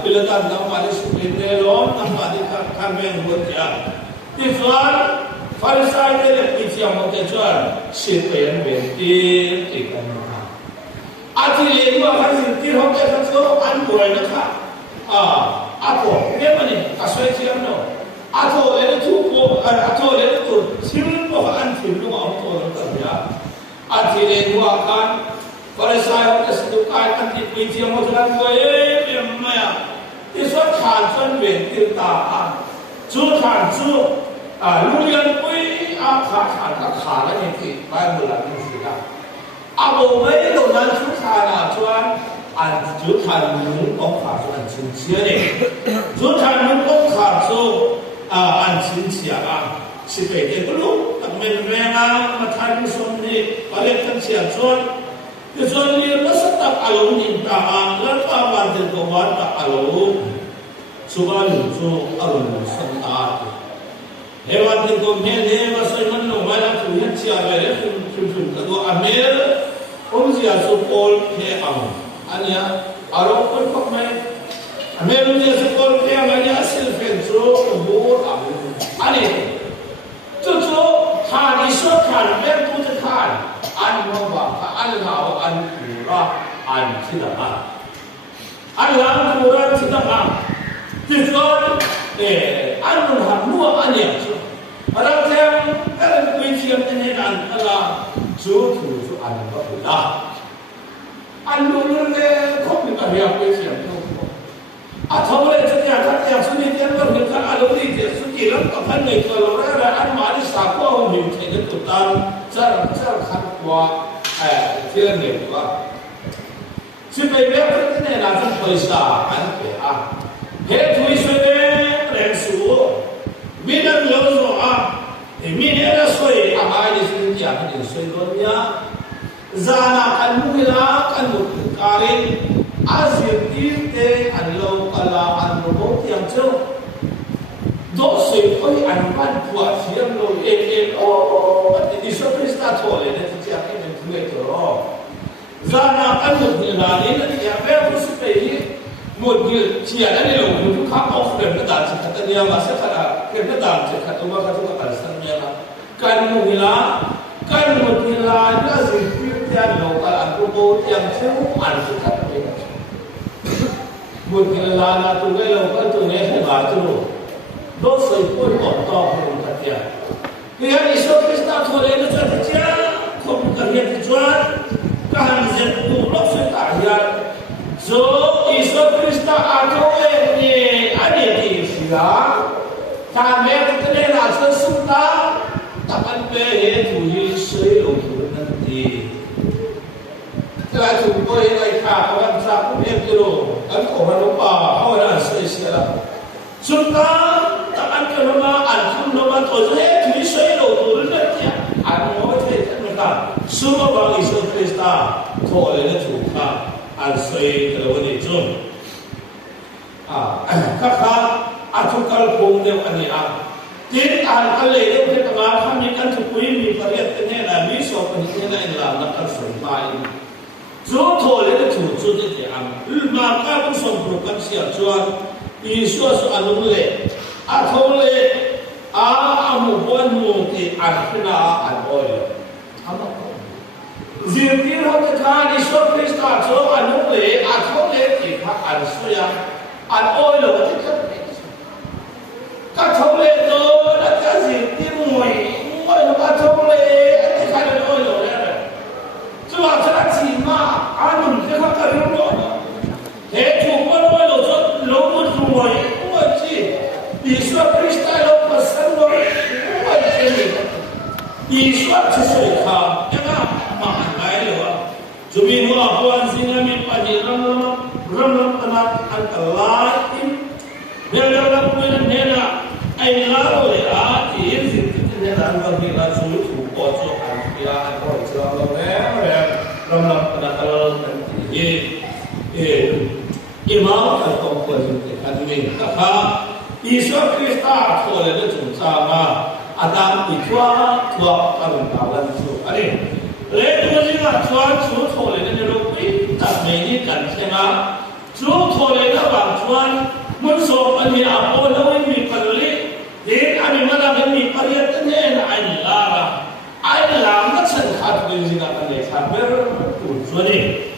pilatan ng mga supinelon ng mga karmen butia. Tifan, Farisay nila pitiyang magkajuan, sipayan bentin, ikan mga. At hilin mo, kasi tirong kayo sa anburay na ka. Apo, ngayon ni, kasway siyang no. Ato, ito po, sirin mo ka ang timlo ang tulong kanya. At hilin mo akan, Farisay ko kasi tukain ang pitiyang magkajuan ko, maya. Iswa chanson bentin taan. Zu kan zu, lulian pui kan la ni bai mu la ni si la. Abo mai lo nan chu na chuan an zu kan nu ong kha chu an chin chia ni. Zu kan nu ong kha chu an chin chia si pe te lu tak men renga ma than som ni pale kan chia chuan. Ke chuan ni la sa tak alo ni ta la pa wan de ko wan ta alo. Suba lu chu alo san ta. Hewan tingkom he masai man no mai la tu hin chia le fun ka do amel om sia su pol he am ania aro ko pak mai amel ni su pol he am ania sil fen chu bo am ani chu tha ni so khan me tu ta khan an mo ba an ngao an ra an chi da ma an lang tu ra chi da ma Tujuan, anu hamua ania. Orang yang kalau kuncian ini dan Allah tu anu bahulah. Anu ni kau minta dia kuncian tu. Atau boleh jadi akan yang sunyi dia berhutang alu ni dia suci lah. Akan ni kalau orang anu mari sapu orang minta dia tutan jar kan kuah tiada ni kuah. Sebenarnya ini nanti pesta anu He tui suwe rensu, minang lozo minera suwe ahai sinja ni suwe donya, zana kan mula kan mutkarin, azir tirte anlo kala anrobot yang cero, dosa koi anpan buat siang lo di sopista tole nanti siapa yang tuai toro, zana kan mutkarin nanti apa yang suwe model tiada ni loh, itu kap off frame dah cakap dia masa kata frame dah cakap tu maka tu kata sebenarnya kan mula nazir tiada loh kalau aku yang cemu antu kata mereka model lah tu kalau kan tu ni hebat tu dosa pun kotor pun kata dia isu kita tu le tu saja kau kerja tujuan kan zetu loh setahyan so isu Krista atau ni ada di sila, kami kita rasa suka takkan pergi tuju seluruh nanti. Kalau jumpa yang kawan sahaja itu, kan orang lupa orang sesiapa. Suka takkan ke rumah antum rumah tuju tuju seluruh nanti. Anu apa mereka? Semua bang isu Krista, tolong suka. Al-Sui kalau ni jom, kakak atukal pungde ani Tin al-alai itu kita kami kan tukui mi pariat ini nabi so pentingnya inilah nak survive. Jo tole itu tujuh itu maka pun sempurna siap jual Yesus alumle atole amu buanmu di akhirnya al-oil. Zirtir hote kan Yesus Kristus so alumle atole kita al-suya al-oil itu kan. Katole itu nanti zirtir mui katole itu kan al-oil ada. Cuma cara cima anu kita kerja dulu. Itu pun oil itu lomut mui mui. Yesus Kristus itu pesan mui mui. Yesus sesuai kam, jangan makan air lah. Jumlah buan singa mi pajiran ram tanah antalain. Berdalam dengan nena, ayah oleh izin kita nena bagi rasul uposo antia atau Islam ram tanah kalau nanti imam atau kuasa kami kata Yesus Kristus oleh itu sama Adam itu tua kawan itu ada. Lepas itu tua oleh itu lebih tak menjadi kan sema tua oleh itu bang tuan munsop ani apo lawi mi parli din ani mana mi pariyat ne na ai lara ai lam na chan khat bin jina kan le khaber tu joni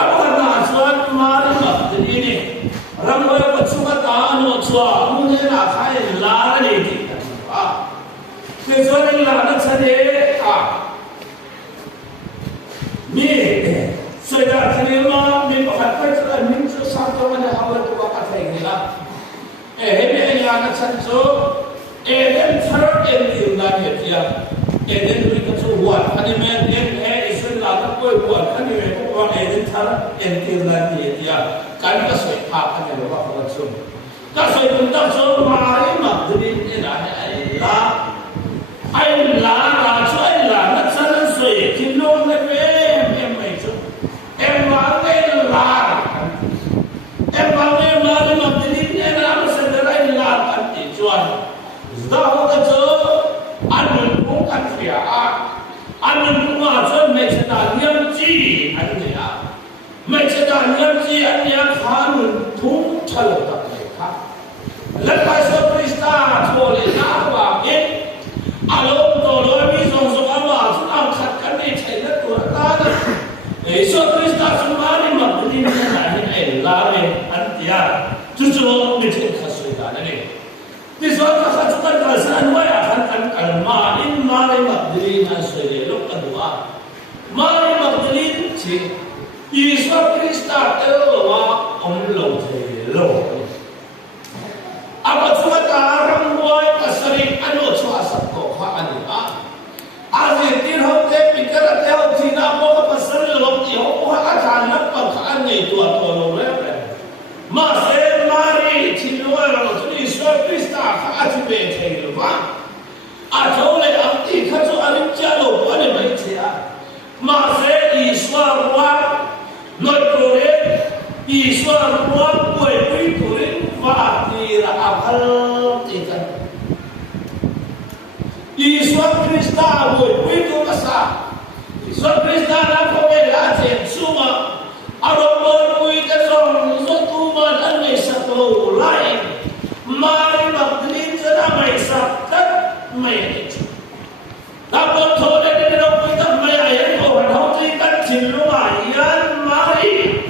apa na tuan mari ma ini ramai pasukan anu tua mune na khai lara ni ti ah sesuatu yang lara chane mi sudah terima mi pakat pakai min tu satu mana awal tu pakai lagi lah ini yang akan tu dan third yang diulang dia dan mereka tu buat kami men isu lara koi buat kami men buat dan third yang diulang dia kan kasih apa yang lupa kalau tu kasih tentang tu mari mak jadi ini ada ai la cho ai la nó chân suy thì luôn lên em mày chứ em nói cái la em nói cái mà cái đi nó sẽ ra đây là anh chỉ chuẩn đó cái chỗ anh mình cũng cần phải anh mình cũng mà cho mày sẽ là nghiêm chi anh này mày sẽ là nghiêm chi anh nhá khá mình thúng chờ tập này khác lần bài số Krista thôi là vào cái alom toloi mi zong zong ama ang khat kan nei thai na tur ta na so Krista sumani ma ni na ni ai la me an tia chu mi thai kha sui da na ni ti so ka kha chu ka san wa ya kan kan ma in ma le ma dri na sui le lo ka duwa ma le ma dri chi Yesu Krista te wa om lo thai lo apa chu ka ram wai ka sari ano chu asap Azir hote pikir teh Cina mau pasal lom tiap orang akan nampak kan itu atau lorep. Masih mari Cina orang tu Yesus Kristus akan berjaya lupa. Atau le arti kata orang jauh pada macam. Masih Yesus orang nolpore Yesus orang boleh turin fatir akal tidak. Yesus Kristus boleh itu masa. Yesus Kristus nak membela semua. Orang boleh kesong satu malam satu lain. Mari berdiri sedamai sabda meja. Tapi thode ni orang kita melayan orang hati kan cilumayan mari.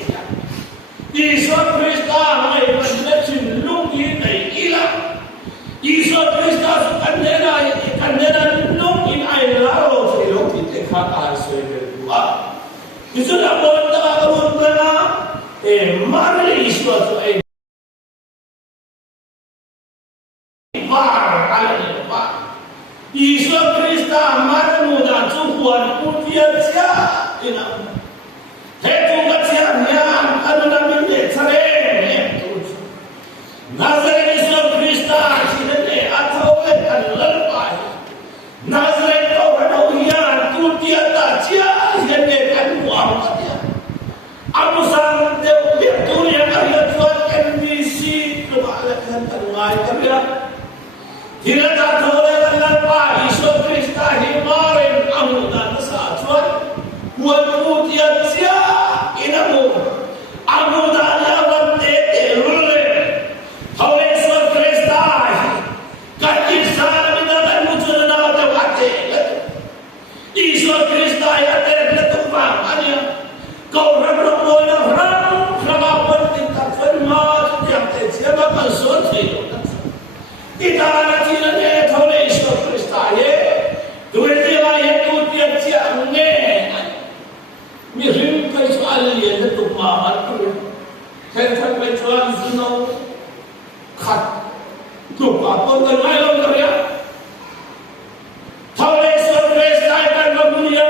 Yesus Kristus melayan cilung ini hilang. Yesus Kristus kandena nung in ay laro sa ilong titikha asoy berdua. Yesus na po ang takarun na mari Yesus ay par alam pa. Yesus Kristus mari muda tuhuan putian siya inang. Hetu kasihan niya ano namin sare. Nazaret Yesus Kristus sinene atau kan lerpai. Nazaret orang uyan tu tiada cia sinene kan buang dia. Abu sang deu tu yang ayat Tuhan NBC kebahagiaan terungai kerja. Tidak tahu kan lerpai Yesus Kristus himarin amudan kesatuan. Buat putian cia inamu. Amudan lawan tete rule. Yesus Kristus ayat letupan hanya kau ramai orang ramai tingkat firman yang terjadi maksud hidup. Kita anak cina ni tahu Yesus Kristus ye, dua dia yang tu dia ciam ni, mirim kecuali yang letupan tu, kerana kecuali suno kat, tu apa pun terlalu kerja. Tahu Yesus Kristus akan kemudian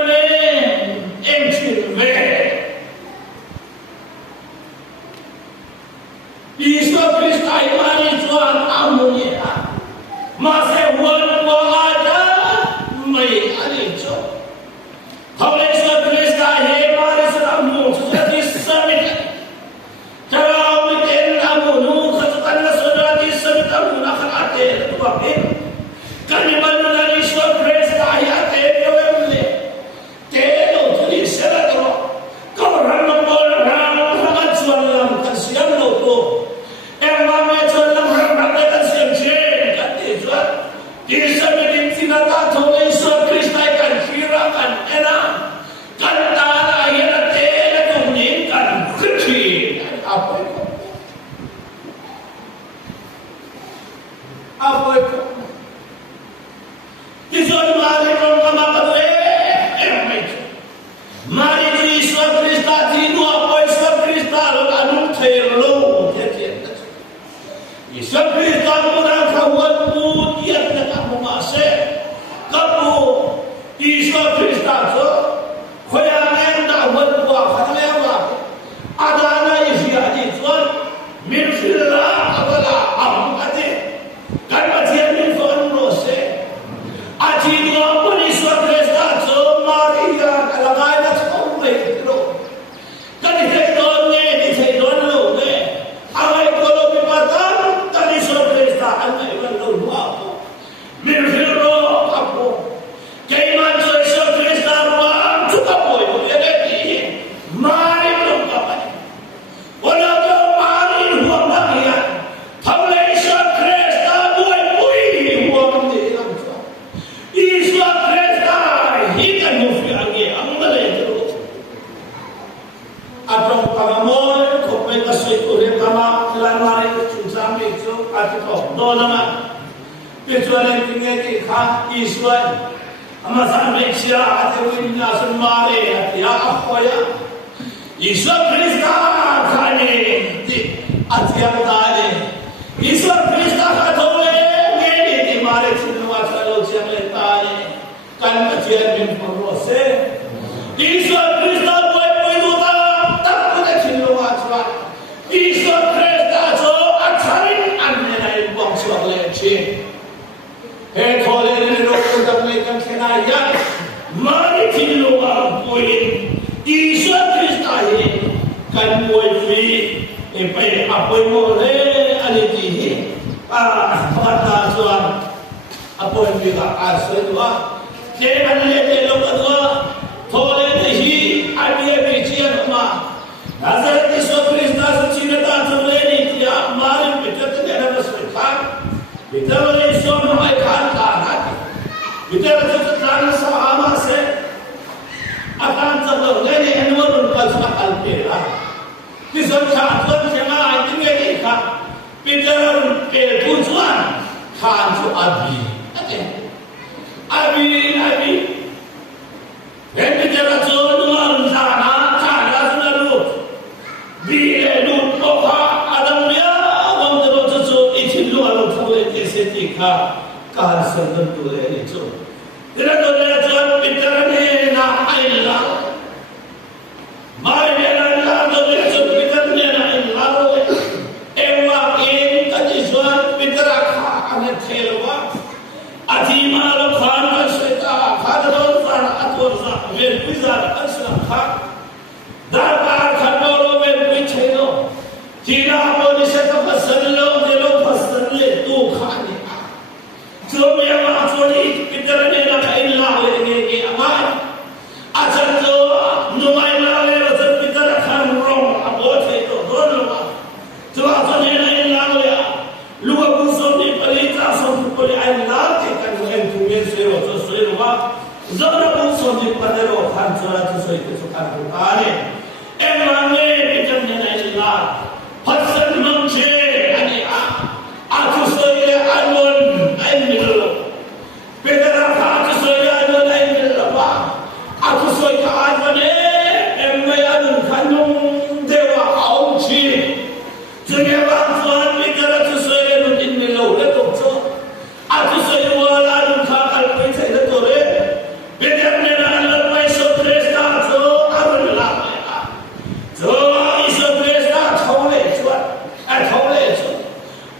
Yesus Kristus imani Tuhan amunya. udah kama kelamari susah itu atau dolama kecuali tinggal kita Islam ama sampai siapa atau ini asmare ya apa ya Islam Kristen kane di atiap tadi Islam Kristen katole ini di mari semua kalau siapa tadi kan kajian bin proses Islam Kristen boleh itu tak boleh semua cepat Islam Kristen so acarin aneh buang suara leceh Kalau ini dokter terlekan kenaian, mari kita lakukan Yesus Kristus kan boleh apa yang boleh ada di pada Tuhan apa yang kita asal Tuhan jangan lihat lokal Tuhan boleh di ada bijian rumah Nazar Yesus Kristus cinta terlebih dia mari kita tidak ada sesuatu kita boleh semua mereka kanan kita harus kerana sama se akan terlalu ini enor kalsa kalpera kita harus jangan tinggal kita kita tujuan kanju abi abi dan kita harus luar sana kana selalu bilu toha adam dia orang terus itu luar Ketika kahsan tentu itu, tidak ada jalan pintarnya na Allah, mari Allah ada jalan pintarnya na Allah. Ewa ini tadi jalan pintaraka anak cewek, ati malu khan aseta, khadron khan atwarza, merpizar aslam khan, darbar khan bolo merpizeno, jina boli seta pasalo delo pasale tu khan. So yang maksudnya kita ni nak ilah ini aman. Asal tu numai lah asal kita nak rong abot itu dulu. So asal ni ilah ya. Luar busuk ni pelita so boleh ilah kita bukan punya sero so sero ba. Zara busuk ni pada roh kan zara tu so itu sukan bukan. Emang ni kita ni ilah. Pasal mungkin ani aku saya alun Pedara aku saya alun aku saya alun emang kanung dewa auci jadi bangsa pedara aku saya alun ini lalu tu aku saya alun kakal pecah itu re pedara ni alun Yesus Kristus tu alun lah tu Yesus Kristus thole cuat thole cuat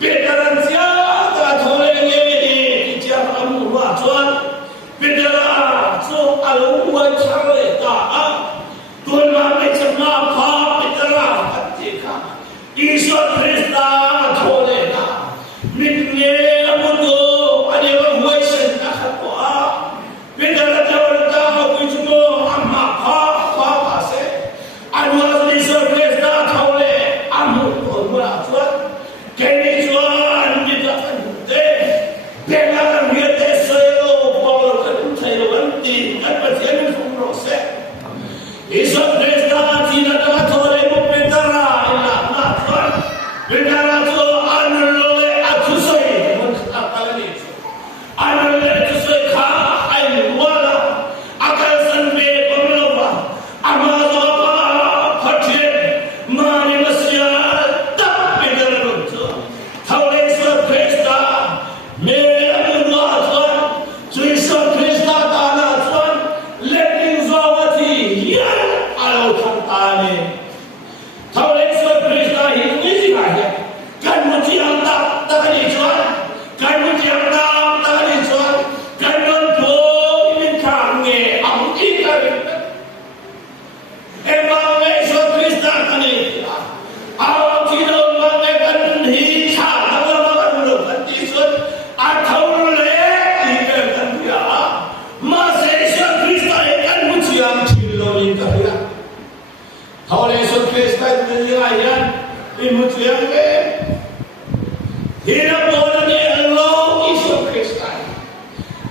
pedara siapa thole ni Tuhan, bendera so aluan cari tak, Tuhan macam apa bendera ketika Yesus Kristus boleh nak, mikir mudo ada orang wajib nak apa, bendera jawab tahu itu amma apa pasal, anu Yesus Kristus boleh amu Tuhan Tuhan, kini Tuhan kita deh, bendera kita Yesus Kristus tidak dapat oleh bendera ilah Tuhan bendera itu anulai aku saya apa ini anulai itu saya kah ayu wala akal sampai pemelawak amal apa hati mari manusia tak bendera itu tahu Yesus Kristus merah Tuhan Yesus Kristus tanah Tuhan letting zawati kalau tantane tahu Yesus Kristus itu saja kan mujian tak tadi Tuhan kan mujian tak tadi Tuhan kan mentu mintange amkikan emang Yesus Kristus kan itu awak tidak mengatakan hija apa Yesus atau ikan dia masa Yesus Kristus kan mujian ciloni dia tahu Yesus Kristus menilaian imujian ke tidak boleh Allah Yesus Kristus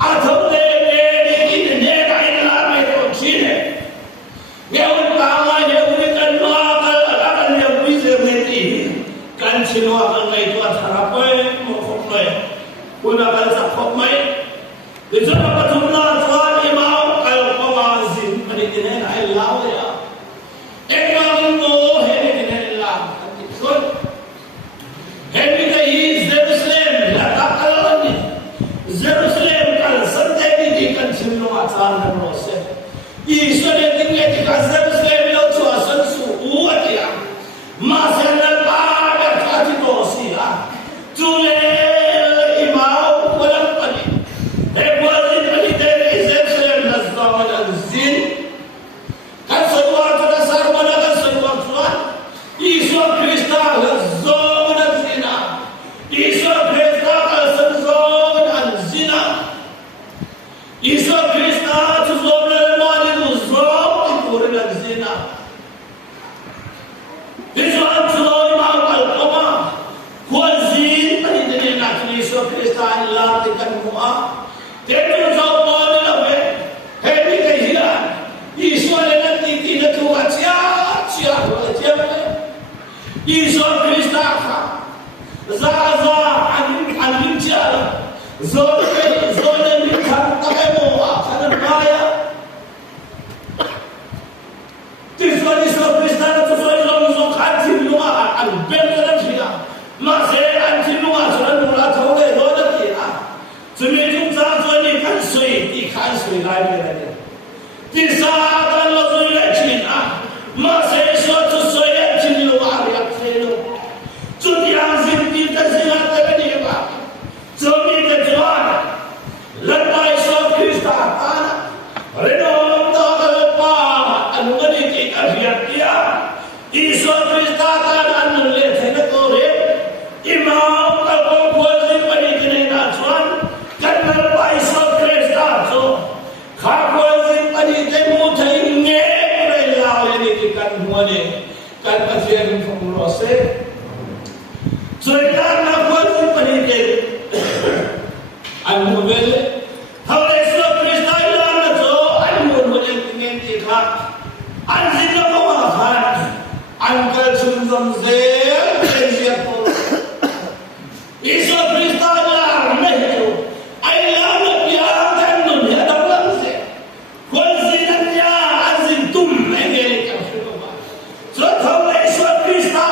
atau ini negai lama itu sini dia utama dia berikan makan akan dia bisa mati chinwa kan ngai tua tharapai mo khopmai kuna kan sa khopmai dijona pathumna chuan imau kal pama zin ani dinen ai lao ya ekang mo he dinen la ati kon hemi dai Jerusalem la takalani Jerusalem kal sante di kan chinno achan na no se Isore dinge di ka Jerusalem lo chua san su uatia ma senal pa ka ti ko si a tule imau walam pani e wazin pani de Jerusalem nas zaman al-zin kan sadwa ta sarwana kan sadwa tuan Iso Krista zaman al-zina Iso Krista kan zaman al-zina Iso Krista zaman al-mali uzram ikurin al-zina Isoan tuloy mahal kama kuazin pani dene nakini Iso Krista Allah tekan mua tetu zaman lawe hemi kahiya Iso lena titi na tuwa cia Iso Krista ka zaza anin cia zone ni kan takai mua kanan kaya Iso Krista na tusoy al-benda dia masih antinua sudah mula tahu le do da dia zumi jung za zo ni kan sui lai me le di sa kan lo zo le chin masih so tu sui le chin lo ya telo tu dia zin di ta zin ta ni ba zumi de juan lan bai so Krista ana reno ta pa anu ni ki ka dia Iso Krista Imam kalau kuazin pani kene na chuan kanal bai so Krista so kha kuazin pani te mu thai nge re lao ni ki kan huane kan pasien phong lo se choi ta na kuazin pani ke an mu vel hale so Krista la na so an mu ne nge ti kha an zin lo ma khan an kal chum zam ze ze po Iso Krista la mehto ai la na pia dan no ya da lanse kuazin ya azin tum nge ka shiko ba so thau Iso Krista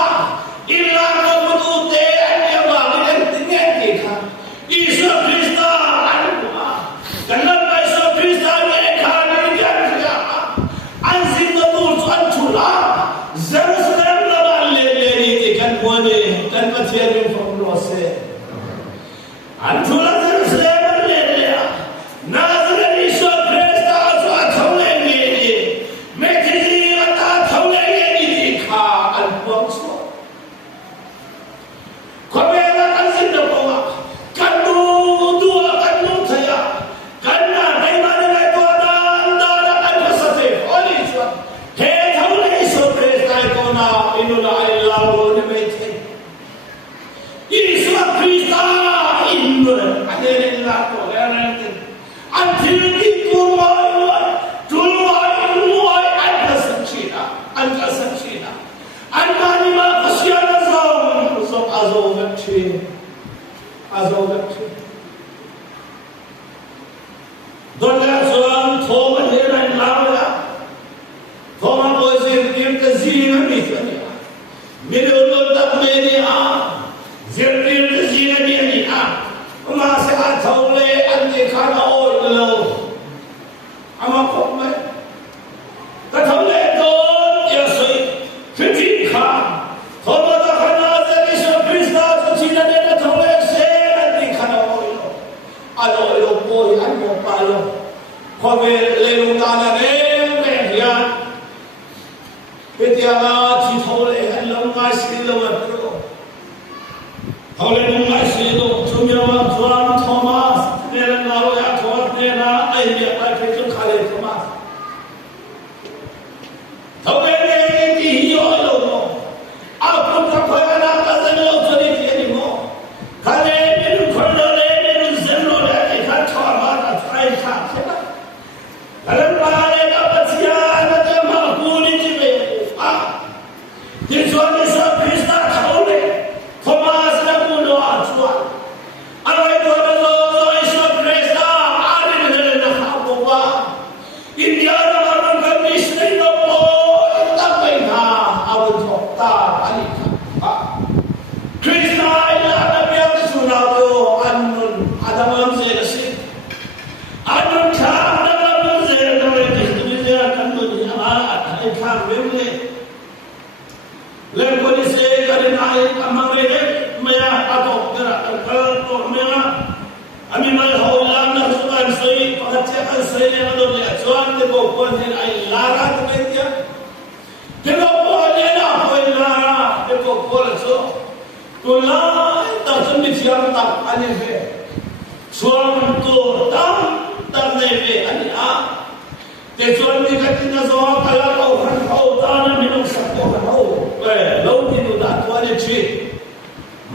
illa no mutu te ya ba ni tinge ki kha Iso Krista anwa kanna ba Iso Krista ne kha ni ya ya azin no tu an chula Jerusalem la ba le ni kan bone kan pathian from lo se Antula Jerusalem le ya Nazareth Iso Krista so thole ni me ti ata thole ni ti kha an pom so ko be la kan sin do ko kan du kan nu thaya kan na dai ma ne ko da kan ko sa te oli so he thole Iso Krista ko na inula illa lo ne me te Iso Krista ada ko garan until itu tulmai anta sanchina anmani ma qasiyana so azawakchi dolla soan thoma hera lawa thoma ko zin tim ka zina mi mere lo tak meni zirtir zina ni ma se a thole an ni khana oi lo ama khop mai ta thole to ya soi khiti kha thoma da khana ze Iso Krista so china ne ta thole se an ni khana oi lo alo lo poi an mo pa lo kho ve le lu ta na ne me ya petia la chi thole an lo ma si lo ma pro thole no ma si lo chumya ma chuan Thomas ne na lo ya Thomas ne na ai ya ta ke chu khale Thomas thole ne ti yo lo mo a ko ta ko na ka se lo so ni ti ni mo khale ne lu khol lo ne lu zen lo ne ai ka Thomas ta sai kha se ba khale pa ne ka patia na ta ma ku ni ji be memle len ko ni se kare nai amang re maya atok kara to maya ami mai hola na sukan sei pacha kan sei ne ado le chuan te ko kon hen ai lara te betia ke lo ko le na ko lara te ko ko so to la ta chum ni siam ta ani ve chuan to tam nei ve ani a te chuan ni ka tin zo kala ko han ho ta na mi no sa ko ho lo ti no da to ne chi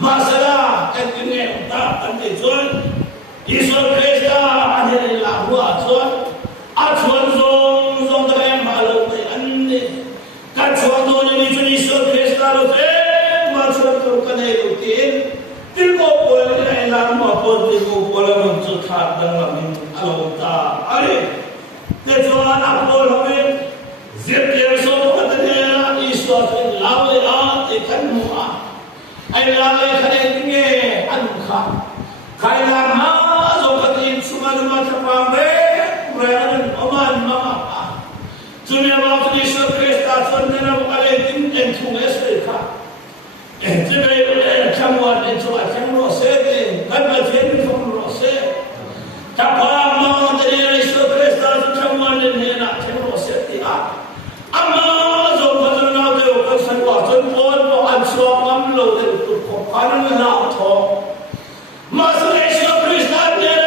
masala kan ni ta an te chuan Isor Krista ane la hua chuan a chuan zong da em ba lo te an ni ka chuan do ni chu Isor Krista lo te ma chuan to ka nei lo tin til ko ko ni la ma po ti ko ko la no chu tha dang la min alo ta are te chuan a ko lo me zip ye so ka te na Isor te la le a te kan mu a ai la le khane nge an kha kai la ma Sumanu macam Brian Oman Mama. Dunia waktu Yesus Kristus sendiri bukan itu Amerika. Itu bayi camuan itu macam rosé kan macam itu rosé. Kapal mau dari Yesus Kristus camuan ini nak macam rosé dia. Amma zobat nak dia bukan sebuah jempol bukan suam mamlo dari tu kapan nak tahu. Masuk Yesus Kristus dia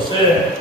Você